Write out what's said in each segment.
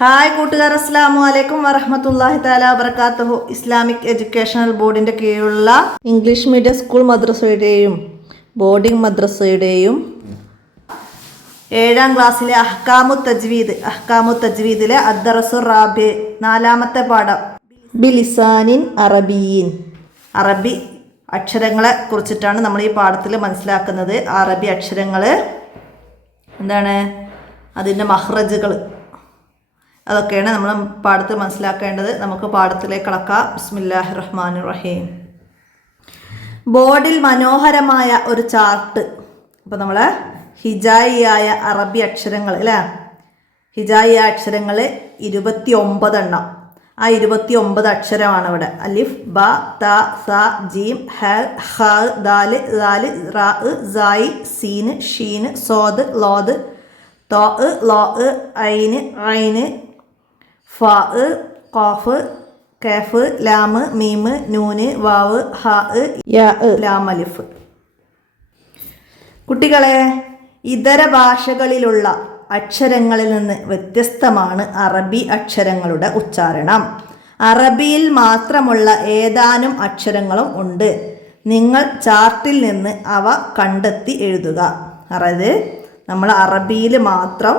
Hi കൂട്ടുകാർ, അസ്സലാമു അലൈക്കും വറഹ്മത്തുള്ളാഹി തആല വബറകാതുഹു. ഇസ്ലാമിക് എഡ്യൂക്കേഷണൽ ബോർഡിൻ്റെ കീഴിലുള്ള ഇംഗ്ലീഷ് മീഡിയം സ്കൂൾ മദ്രസയുടെയും ബോർഡിംഗ് മദ്രസയുടെയും 7ാം ക്ലാസ്സിലെ അഹ്കാമു തജ്വീദിലെ അദ്ദറസു റാബി 4ാമത്തെ പാഠം ബിലിസാനിൻ അറബിയിൻ. അറബി അക്ഷരങ്ങളെ കുറിച്ചിട്ടാണ് നമ്മൾ ഈ പാഠത്തിൽ മനസ്സിലാക്കുന്നത്. അറബി അക്ഷരങ്ങൾ എന്താണ്, അതിൻ്റെ മഹ്റജുകൾ, അതൊക്കെയാണ് നമ്മൾ പാഠത്തിൽ മനസ്സിലാക്കേണ്ടത്. നമുക്ക് പാഠത്തിലേക്ക് കടക്കാം. ബിസ്മില്ലാഹിർ റഹ്മാനിർ റഹീം. ബോർഡിൽ മനോഹരമായ ഒരു ചാർട്ട്. അപ്പോൾ നമ്മൾ ഹിജായിയായ അറബി അക്ഷരങ്ങൾ അല്ലേ, ഹിജായിയായ അക്ഷരങ്ങൾ 29 എണ്ണം. ആ 29 അക്ഷരമാണ് ഇവിടെ. അലിഫ്, ബ, ത, സ, ജീം, ഹ, ഹ, ദാല്, ദാല്, റാ, സായി, സീന്, ഷീന്, സോദ്, ലോദ്, തോ, ലോ, ഐന്, ഐന്, ഫ, ഖാഫ്, കാഫ്, ലാമ്, മീമ്, നൂന്, വാവ്, ഹ, യാ, ലാം, അലിഫ്. കുട്ടികളെ, ഇതര ഭാഷകളിലുള്ള അക്ഷരങ്ങളിൽ നിന്ന് വ്യത്യസ്തമാണ് അറബി അക്ഷരങ്ങളുടെ ഉച്ചാരണം. അറബിയിൽ മാത്രമുള്ള ഏതാനും അക്ഷരങ്ങളും ഉണ്ട്. നിങ്ങൾ ചാർട്ടിൽ നിന്ന് അവ കണ്ടെത്തി എഴുതുക. അതായത് നമ്മൾ അറബിയിൽ മാത്രം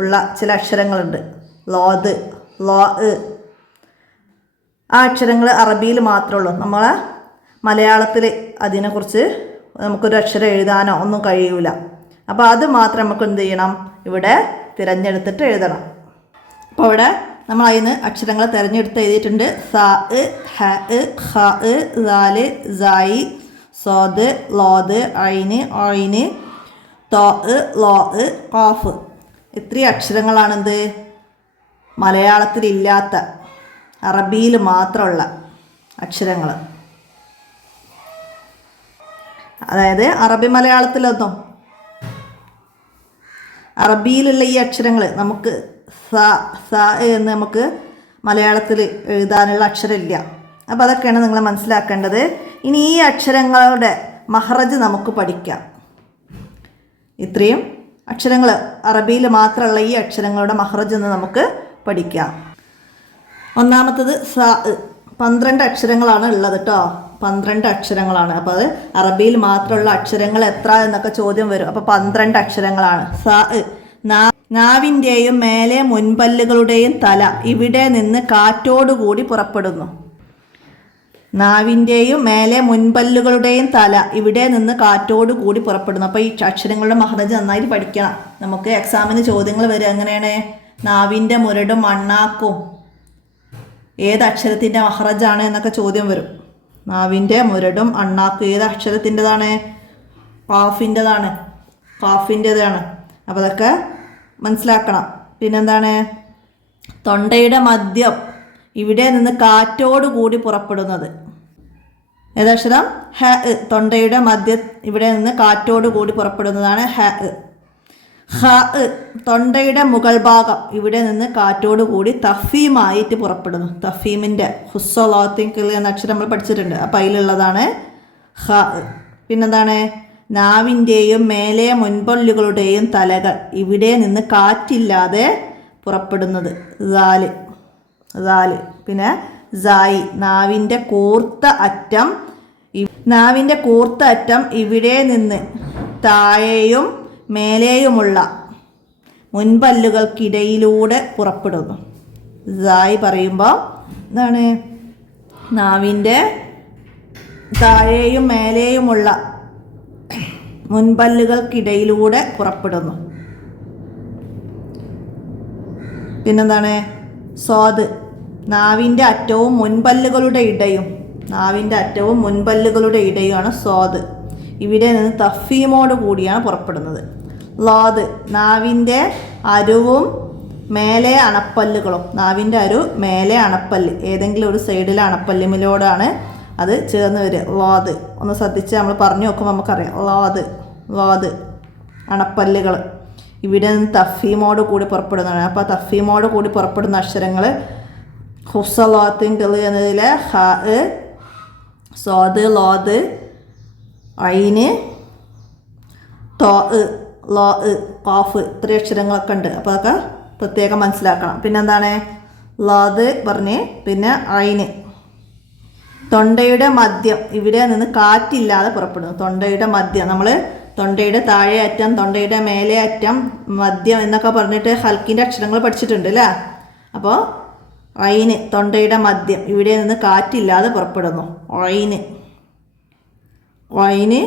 ഉള്ള ചില അക്ഷരങ്ങളുണ്ട്. ലോദ്, ലോ, ആ അക്ഷരങ്ങൾ അറബിയിൽ മാത്രമേ ഉള്ളൂ. നമ്മൾ മലയാളത്തിൽ അതിനെക്കുറിച്ച് നമുക്കൊരു അക്ഷരം എഴുതാനോ ഒന്നും കഴിയൂല. അപ്പോൾ അത് മാത്രം നമുക്ക് എന്ത് ചെയ്യണം, ഇവിടെ തിരഞ്ഞെടുത്തിട്ട് എഴുതണം. അപ്പോൾ ഇവിടെ നമ്മൾ അതിന് അക്ഷരങ്ങൾ തിരഞ്ഞെടുത്ത് എഴുതിയിട്ടുണ്ട്. സ, ഹ, ഖ, ദാല്, സായി, സോദ്, ലോദ്, ഐന്, ഐന്, തോ, ലോ, ഖാഫ്. ഇത്രയും അക്ഷരങ്ങളാണെന്ത്, മലയാളത്തിലില്ലാത്ത അറബിയിൽ മാത്രമുള്ള അക്ഷരങ്ങൾ. അതായത് അറബി മലയാളത്തിലൊന്നും അറബിയിലുള്ള ഈ അക്ഷരങ്ങൾ നമുക്ക് സ എന്ന് നമുക്ക് മലയാളത്തിൽ എഴുതാനുള്ള അക്ഷരമില്ല. അപ്പോൾ അതൊക്കെയാണ് നിങ്ങൾ മനസ്സിലാക്കേണ്ടത്. ഇനി ഈ അക്ഷരങ്ങളുടെ മഹ്റജ് നമുക്ക് പഠിക്കാം. ഇത്രയും അക്ഷരങ്ങൾ അറബിയിൽ മാത്രമുള്ള ഈ അക്ഷരങ്ങളുടെ മഹ്റജ് എന്ന് നമുക്ക് പഠിക്കാം. ഒന്നാമത്തത് സ. 12 അക്ഷരങ്ങളാണ് ഉള്ളത് കേട്ടോ, 12 അക്ഷരങ്ങളാണ്. അപ്പോൾ അത് അറബിയിൽ മാത്രമുള്ള അക്ഷരങ്ങൾ എത്ര എന്നൊക്കെ ചോദ്യം വരും. അപ്പോൾ 12 അക്ഷരങ്ങളാണ്. സ, നാവിൻ്റെയും മേലെ മുൻപല്ലുകളുടെയും തല ഇവിടെ നിന്ന് കാറ്റോടുകൂടി പുറപ്പെടുന്നു. നാവിൻ്റെയും മേലെ മുൻപല്ലുകളുടെയും തല ഇവിടെ നിന്ന് കാറ്റോട് കൂടി പുറപ്പെടുന്നു. അപ്പോൾ ഈ അക്ഷരങ്ങളുടെ മഹ്റജ് നന്നായിട്ട് പഠിക്കണം. നമുക്ക് എക്സാമിന് ചോദ്യങ്ങൾ വരും. എങ്ങനെയാണ്, നാവിൻ്റെ മുരടും അണ്ണാക്കും ഏത് അക്ഷരത്തിൻ്റെ മഹ്റജാണ് എന്നൊക്കെ ചോദ്യം വരും. നാവിൻ്റെ മുരടും അണ്ണാക്കും ഏത് അക്ഷരത്തിൻ്റെതാണ്, ഖാഫിൻ്റെതാണ്, ഖാഫിൻ്റെതാണ്. അപ്പോൾ അതൊക്കെ മനസ്സിലാക്കണം. പിന്നെന്താണ്, തൊണ്ടയുടെ മധ്യം ഇവിടെ നിന്ന് കാറ്റോട് കൂടി പുറപ്പെടുന്നത് ഏതക്ഷരം, ഹ. തൊണ്ടയുടെ മധ്യം ഇവിടെ നിന്ന് കാറ്റോട് കൂടി പുറപ്പെടുന്നതാണ് ഹ. ഹ, തൊണ്ടയുടെ മുകൾ ഭാഗം ഇവിടെ നിന്ന് കാറ്റോട് കൂടി തഫീമായിട്ട് പുറപ്പെടുന്നു. തഫീമിൻ്റെ ഹുസ്സോലോത്തിങ്കിൾ എന്ന അക്ഷരം നമ്മൾ പഠിച്ചിട്ടുണ്ട്. അപ്പം അതിലുള്ളതാണ് ഹ. പിന്നെന്താണ്, നാവിൻ്റെയും മേലെ മുൻപല്ലുകളുടെയും തലകൾ ഇവിടെ നിന്ന് കാറ്റില്ലാതെ പുറപ്പെടുന്നത് ദാല്, ദാല്. പിന്നെ സായി, നാവിൻ്റെ കൂർത്ത അറ്റം ഇവിടെ നിന്ന് താഴെയും മേലെയുമുള്ള മുൻപല്ലുകൾക്കിടയിലൂടെ പുറപ്പെടുന്നു. സായി പറയുമ്പോൾ എന്താണ്, നാവിൻ്റെ താഴെയും മേലെയുമുള്ള മുൻപല്ലുകൾക്കിടയിലൂടെ പുറപ്പെടുന്നു. പിന്നെന്താണ്, സ്വാദ്, നാവിൻ്റെ അറ്റവും മുൻപല്ലുകളുടെ ഇടയുമാണ് സ്വാദ്. ഇവിടെ നിന്ന് തഫീമോട് കൂടിയാണ് പുറപ്പെടുന്നത്. ലോദ്, നാവിൻ്റെ അരുവും മേലെ അണപ്പല്ലുകളും, നാവിൻ്റെ അരു മേലെ അണപ്പല്ല് ഏതെങ്കിലും ഒരു സൈഡിലെ അണപ്പല്ലിമിലോടാണ് അത് ചേർന്ന് വരിക. ലോദ് ഒന്ന് ശ്രദ്ധിച്ച് നമ്മൾ പറഞ്ഞു നോക്കുമ്പോൾ നമുക്കറിയാം. ലോദ് അണപ്പല്ലുകൾ ഇവിടെ നിന്ന് തഫീമോട് കൂടി പുറപ്പെടുന്നതാണ്. അപ്പോൾ തഫീമോട് കൂടി പുറപ്പെടുന്ന അക്ഷരങ്ങൾ ഹുസ്സലോത്തിങ്കിൾ എന്നതിലെ ഹ, സോദ്, ലോദ്, ഐന്, തോ, ലോ, ഖാഫ്, ഇത്രയും അക്ഷരങ്ങളൊക്കെ ഉണ്ട്. അപ്പോൾ അതൊക്കെ പ്രത്യേകം മനസ്സിലാക്കണം. പിന്നെന്താണ് ലാദ് പറഞ്ഞ്, പിന്നെ ഐന്. തൊണ്ടയുടെ മദ്യം ഇവിടെ നിന്ന് കാറ്റില്ലാതെ പുറപ്പെടുന്നു. തൊണ്ടയുടെ മദ്യം, നമ്മൾ തൊണ്ടയുടെ താഴെ അറ്റം, തൊണ്ടയുടെ മേലെ അറ്റം, മദ്യം എന്നൊക്കെ പറഞ്ഞിട്ട് ഹൽക്കിൻ്റെ അക്ഷരങ്ങൾ പഠിച്ചിട്ടുണ്ട് അല്ലേ. അപ്പോൾ ഐന് തൊണ്ടയുടെ മദ്യം ഇവിടെ നിന്ന് കാറ്റില്ലാതെ പുറപ്പെടുന്നു. ഐന്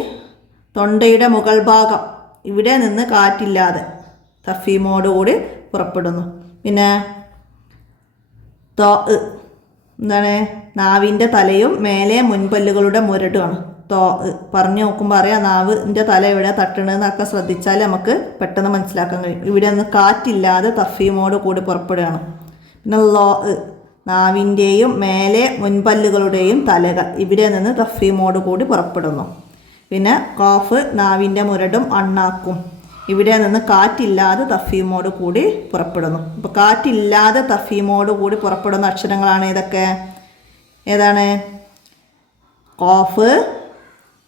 തൊണ്ടയുടെ മുകൾ ഭാഗം ഇവിടെ നിന്ന് കാറ്റില്ലാതെ തഫീമോടുകൂടി പുറപ്പെടുന്നു. പിന്നെ എന്താണ് നാവിൻ്റെ തലയും മേലെ മുൻപല്ലുകളുടെ മുരടുമാണ്. പറഞ്ഞു നോക്കുമ്പോൾ അറിയാം നാവിൻ്റെ തല എവിടെ തട്ടണമെന്നൊക്കെ ശ്രദ്ധിച്ചാൽ നമുക്ക് പെട്ടെന്ന് മനസ്സിലാക്കാൻ കഴിയും. ഇവിടെ നിന്ന് കാറ്റില്ലാതെ തഫീമോട് കൂടി പുറപ്പെടുകയാണ്. പിന്നെ നാവിൻ്റെയും മേലെ മുൻപല്ലുകളുടെയും തലകൾ ഇവിടെ നിന്ന് തഫീമോട് കൂടി പുറപ്പെടുന്നു. പിന്നെ കാഫ് നാവിൻ്റെ മുരടും അണ്ണാക്കും ഇവിടെ നിന്ന് കാറ്റില്ലാതെ തഫീമോട് കൂടി പുറപ്പെടുന്നു. അപ്പോൾ കാറ്റില്ലാതെ തഫീമോട് കൂടി പുറപ്പെടുന്ന അക്ഷരങ്ങളാണ് ഏതൊക്കെ? ഏതാണ്? ഖാഫ്,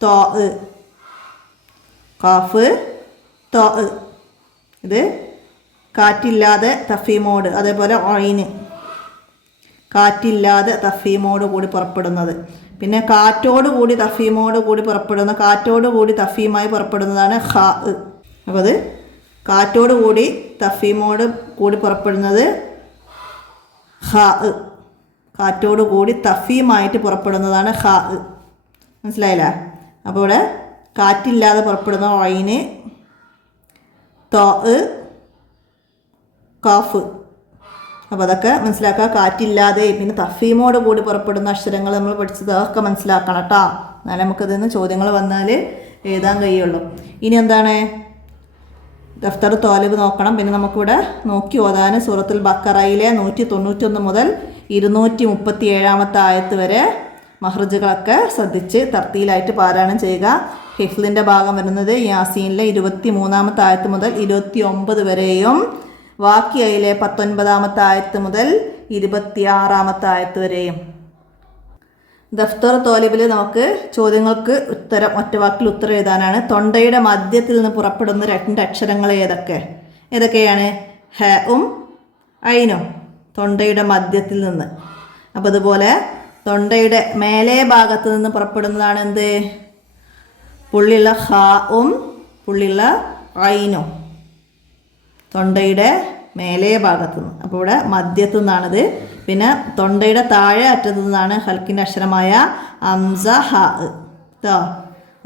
തോ, ഖാഫ്, തോ. ഇത് കാറ്റില്ലാതെ തഫീമോട്. അതേപോലെ ഐന് കാറ്റില്ലാതെ തഫീമോട് കൂടി പുറപ്പെടുന്നത്. പിന്നെ കാറ്റോട് കൂടി തഫീമോട് കൂടി പുറപ്പെടുന്ന, കാറ്റോട് കൂടി തഫീമായി പുറപ്പെടുന്നതാണ് ഖാ. അപ്പോൾ അത് കാറ്റോട് കൂടി തഫീമോട് കൂടി പുറപ്പെടുന്നത് ഖാ. കാറ്റോട് കൂടി തഫീമായിട്ട് പുറപ്പെടുന്നതാണ് ഖാ. മനസ്സിലായില്ലേ? അപ്പോൾ ഇവിടെ കാറ്റില്ലാതെ പുറപ്പെടുന്ന ഐന്, തോ, കാഫ്. അപ്പോൾ അതൊക്കെ മനസ്സിലാക്കുക. കാറ്റില്ലാതെ പിന്നെ തഫീമോട് കൂടി പുറപ്പെടുന്ന അക്ഷരങ്ങൾ നമ്മൾ പഠിച്ചത് അതൊക്കെ മനസ്സിലാക്കണം കേട്ടോ. എന്നാലും നമുക്കിതിൽ നിന്ന് ചോദ്യങ്ങൾ വന്നാൽ എഴുതാൻ കഴിയുള്ളൂ. ഇനി എന്താണ്? ദഫ്തർ തോലിബ് നോക്കണം. പിന്നെ നമുക്കിവിടെ നോക്കി ഓതാൻ സൂറത്തുൽ ബക്കറയിലെ 191 മുതൽ 237 ആയത്ത് വരെ മഹ്റജുകളൊക്കെ ശ്രദ്ധിച്ച് തർത്തീലായിട്ട് പാരായണം ചെയ്യുക. ഹിഫ്ലിൻ്റെ ഭാഗം വരുന്നത് യാസീനിലെ 23 ആയത്ത് മുതൽ 29 വരെയും വാക്കിയയിലെ 19 ആയത്ത് മുതൽ 26 ആയത്ത് വരെയും. ദഫ്തർ തോലിബിൽ നമുക്ക് ചോദ്യങ്ങൾക്ക് ഉത്തരം ഒറ്റവാക്കിൽ ഉത്തരം എഴുതാനാണ്. തൊണ്ടയുടെ മധ്യത്തിൽ നിന്ന് പുറപ്പെടുന്ന 2 അക്ഷരങ്ങൾ ഏതൊക്കെയാണ്? ഹ ഐനും. തൊണ്ടയുടെ മധ്യത്തിൽ നിന്ന്. അപ്പോൾ അതുപോലെ തൊണ്ടയുടെ മേലേ ഭാഗത്ത് നിന്ന് പുറപ്പെടുന്നതാണ് എന്ത്? പുള്ളിയുള്ള ഹാവും പുള്ളിയുള്ള ഐനും. തൊണ്ടയുടെ മേലേ ഭാഗത്തു നിന്ന്. അപ്പോൾ ഇവിടെ മധ്യത്തു നിന്നാണിത്. പിന്നെ തൊണ്ടയുടെ താഴെ അറ്റത്തു നിന്നാണ് ഹൽക്കിൻ്റെ അക്ഷരമായ അംസ ഹ കേട്ടോ.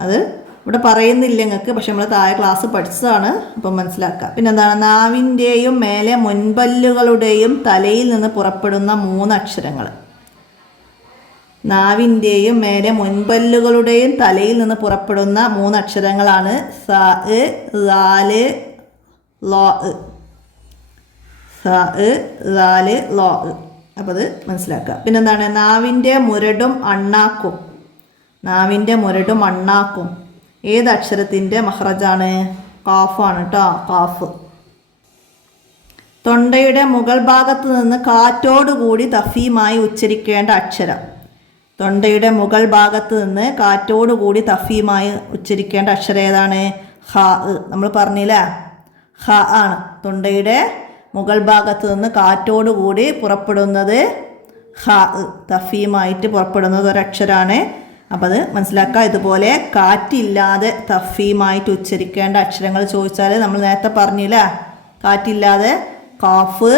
അത് ഇവിടെ പറയുന്നില്ല നിങ്ങൾക്ക്, പക്ഷെ നമ്മൾ താഴെ ക്ലാസ് പഠിച്ചതാണ്. അപ്പം മനസ്സിലാക്കുക. പിന്നെ എന്താണ്? നാവിൻ്റെയും മേലെ മുൻപല്ലുകളുടെയും തലയിൽ നിന്ന് പുറപ്പെടുന്ന 3 അക്ഷരങ്ങൾ. നാവിൻ്റെയും മേലെ മുൻപല്ലുകളുടെയും തലയിൽ നിന്ന് പുറപ്പെടുന്ന 3 അക്ഷരങ്ങളാണ് സ, ലാല്, ലോ. സ, ലാല്, ലോ. അപ്പോൾ അത് മനസ്സിലാക്കുക. പിന്നെന്താണ്? നാവിൻ്റെ മുരടും അണ്ണാക്കും. നാവിൻ്റെ മുരടും അണ്ണാക്കും ഏത് അക്ഷരത്തിൻ്റെ മഹ്റജാണ്? ഖാഫാണ് കേട്ടോ. ഖാഫ്. തൊണ്ടയുടെ മുകൾ ഭാഗത്ത് നിന്ന് കാറ്റോടുകൂടി തഫീമായി ഉച്ചരിക്കേണ്ട അക്ഷരം. തൊണ്ടയുടെ മുകൾ ഭാഗത്ത് നിന്ന് കാറ്റോടുകൂടി തഫീമായി ഉച്ചരിക്കേണ്ട അക്ഷരം ഏതാണ്? ഹ. നമ്മൾ പറഞ്ഞില്ലേ, ഹ ആണ്. തൊണ്ടയുടെ മുകൾ ഭാഗത്ത് നിന്ന് കാറ്റോടുകൂടി പുറപ്പെടുന്നത് ഹ, തഫീമായിട്ട് പുറപ്പെടുന്നത് ഒരക്ഷരമാണ്. അപ്പം അത് മനസ്സിലാക്കുക. ഇതുപോലെ കാറ്റില്ലാതെ തഫീമായിട്ട് ഉച്ചരിക്കേണ്ട അക്ഷരങ്ങൾ ചോദിച്ചാൽ നമ്മൾ നേരത്തെ പറഞ്ഞില്ലേ, കാറ്റില്ലാതെ ഖാഫ്,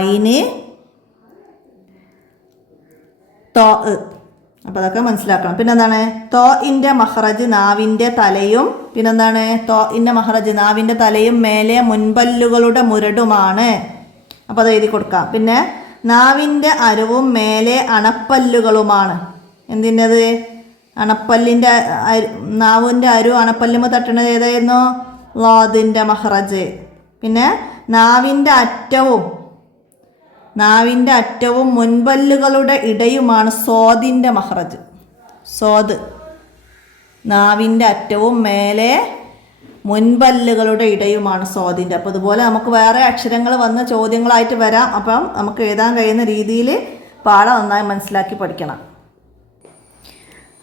ഐന്, തോ. അപ്പോൾ അതൊക്കെ മനസ്സിലാക്കണം. പിന്നെന്താണ്? തോഇൻ്റെ മഹ്റജ് നാവിൻ്റെ തലയും. പിന്നെന്താണ്? തോഇൻ്റെ മഹ്റജ് നാവിൻ്റെ തലയും മേലെ മുൻപല്ലുകളുടെ മുരടുമാണ്. അപ്പോൾ അത് എഴുതി കൊടുക്കാം. പിന്നെ നാവിൻ്റെ അരുവും മേലെ അണപ്പല്ലുകളുമാണ്. എന്തിൻ്റെത്? അണപ്പല്ലിൻ്റെ നാവിൻ്റെ അരു അണപ്പല്ലുമ്പോൾ തട്ടുന്നത് ഏതായിരുന്നു? ലാദിൻ്റെ മഹ്റജ്. പിന്നെ നാവിൻ്റെ അറ്റവും മുൻപല്ലുകളുടെ ഇടയുമാണ് സ്വാദിൻ്റെ മഹ്റജ്. സ്വാദ് നാവിൻ്റെ അറ്റവും മേലെ മുൻപല്ലുകളുടെ ഇടയുമാണ് സ്വാദിൻ്റെ. അപ്പോൾ അതുപോലെ നമുക്ക് വേറെ അക്ഷരങ്ങൾ വന്ന് ചോദ്യങ്ങളായിട്ട് വരാം. അപ്പം നമുക്ക് എഴുതാൻ കഴിയുന്ന രീതിയിൽ പാഠം നന്നായി മനസ്സിലാക്കി പഠിക്കണം.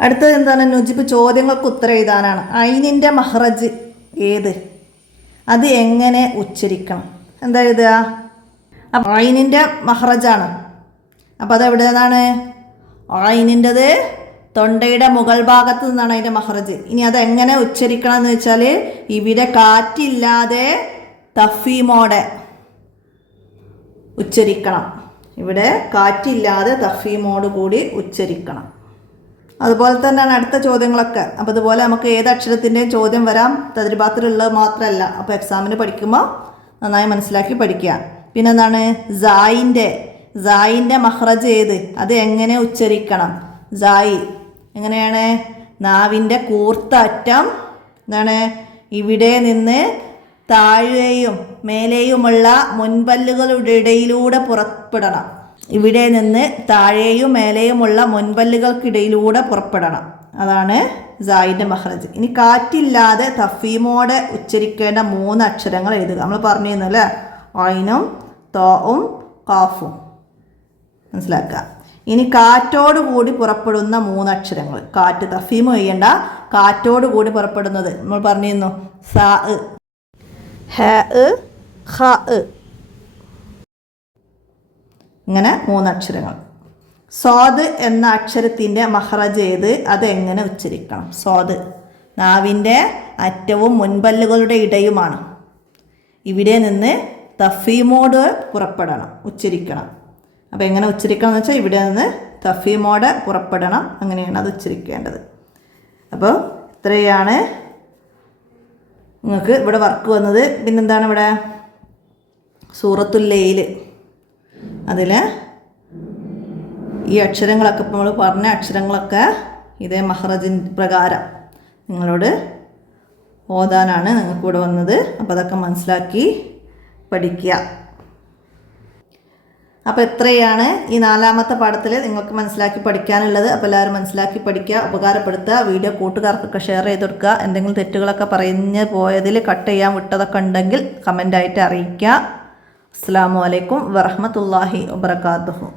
അടുത്തത് എന്താണ്? നുജിബ് ചോദ്യങ്ങൾക്ക് ഉത്തരം എഴുതാനാണ്. ഐനിൻ്റെ മഹ്റജ് ഏത്? അത് എങ്ങനെ ഉച്ചരിക്കണം? എന്താ എഴുതുക? അപ്പം ഐനിൻ്റെ മഹ്റജാണ്. അപ്പോൾ അതെവിടെ നിന്നാണ്? ഐനിൻ്റെത് തൊണ്ടയുടെ മുകൾ ഭാഗത്ത് നിന്നാണ് അതിൻ്റെ മഹ്റജ്. ഇനി അതെങ്ങനെ ഉച്ചരിക്കണം എന്ന് വെച്ചാൽ ഇവിടെ കാറ്റില്ലാതെ തഫീമോടെ ഉച്ചരിക്കണം. ഇവിടെ കാറ്റില്ലാതെ തഫീമോട് കൂടി ഉച്ചരിക്കണം. അതുപോലെ തന്നെയാണ് അടുത്ത ചോദ്യങ്ങളൊക്കെ. അപ്പോൾ അതുപോലെ നമുക്ക് ഏത് അക്ഷരത്തിൻ്റെയും ചോദ്യം വരാം, തദ്രിബാത്തിലുള്ളത് മാത്രമല്ല. അപ്പോൾ എക്സാമിന് പഠിക്കുമ്പോൾ നന്നായി മനസ്സിലാക്കി പഠിക്കുക. പിന്നെന്താണ് സായിൻ്റെ മഹ്റജ് ഏത്? അത് എങ്ങനെ ഉച്ചരിക്കണം? സായി എങ്ങനെയാണ്? നാവിൻ്റെ കൂർത്ത അറ്റം എന്താണ്? ഇവിടെ നിന്ന് താഴെയും മേലെയുമുള്ള മുൻപല്ലുകളുടെ ഇടയിലൂടെ പുറപ്പെടണം. ഇവിടെ നിന്ന് താഴെയും മേലെയുമുള്ള മുൻപല്ലുകൾക്കിടയിലൂടെ പുറപ്പെടണം. അതാണ് സായിൻ്റെ മഹ്റജ്. ഇനി കാറ്റില്ലാതെ തഫീമോടെ ഉച്ചരിക്കേണ്ട 3 അക്ഷരങ്ങൾ എഴുതുക. നമ്മൾ പറഞ്ഞിരുന്നു അല്ലേ? ഐനും തോവും കാഫും. മനസ്സിലാക്കുക. ഇനി കാറ്റോട് കൂടി പുറപ്പെടുന്ന 3 അക്ഷരങ്ങൾ. കാറ്റ് തഫീം ചെയ്യണ്ട, കാറ്റോട് കൂടി പുറപ്പെടുന്നത് നമ്മൾ പറഞ്ഞിരുന്നു. സാ, ഹ, ഖ. ഇങ്ങനെ 3 അക്ഷരങ്ങൾ. സ്വാദ് എന്ന അക്ഷരത്തിൻ്റെ മഹ്റജ് ഏത്? അത് എങ്ങനെ ഉച്ചരിക്കണം? സ്വാദ് നാവിൻ്റെ അറ്റവും മുൻപല്ലുകളുടെ ഇടയുമാണ്. ഇവിടെ നിന്ന് തഫീമോട് പുറപ്പെടണം, ഉച്ചരിക്കണം. അപ്പോൾ എങ്ങനെ ഉച്ചരിക്കണം എന്ന് വെച്ചാൽ ഇവിടെ നിന്ന് തഫീമോടെ പുറപ്പെടണം. അങ്ങനെയാണ് അത് ഉച്ചരിക്കേണ്ടത്. അപ്പോൾ ഇത്രയാണ് നിങ്ങൾക്ക് ഇവിടെ വർക്ക് വന്നത്. പിന്നെന്താണ് ഇവിടെ? സൂറത്തുൽ ലൈൽ. അതിൽ ഈ അക്ഷരങ്ങളൊക്കെ ഇപ്പോൾ നമ്മൾ പറഞ്ഞ അക്ഷരങ്ങളൊക്കെ ഇതേ മഹ്റജിൻ പ്രകാരം നിങ്ങളോട് ഓതാനാണ് നിങ്ങൾക്ക് ഇവിടെ വന്നത്. അപ്പോൾ അതൊക്കെ മനസ്സിലാക്കി പഠിക്കുക. അപ്പോൾ ഇത്രയാണ് ഈ 4ാമത്തെ പാഠത്തിൽ നിങ്ങൾക്ക് മനസ്സിലാക്കി പഠിക്കാനുള്ളത്. അപ്പോൾ എല്ലാവരും മനസ്സിലാക്കി പഠിക്കുക, ഉപകാരപ്പെടുത്തുക. വീഡിയോ കൂട്ടുകാർക്കൊക്കെ ഷെയർ ചെയ്ത് കൊടുക്കുക. എന്തെങ്കിലും തെറ്റുകളൊക്കെ പറഞ്ഞു പോയതിൽ കട്ട് ചെയ്യാൻ വിട്ടതൊക്കെ ഉണ്ടെങ്കിൽ കമൻ്റായിട്ട് അറിയിക്കുക. അസ്സലാമു അലൈക്കും വറഹ്മത്തുള്ളാഹി വബറകാതുഹു.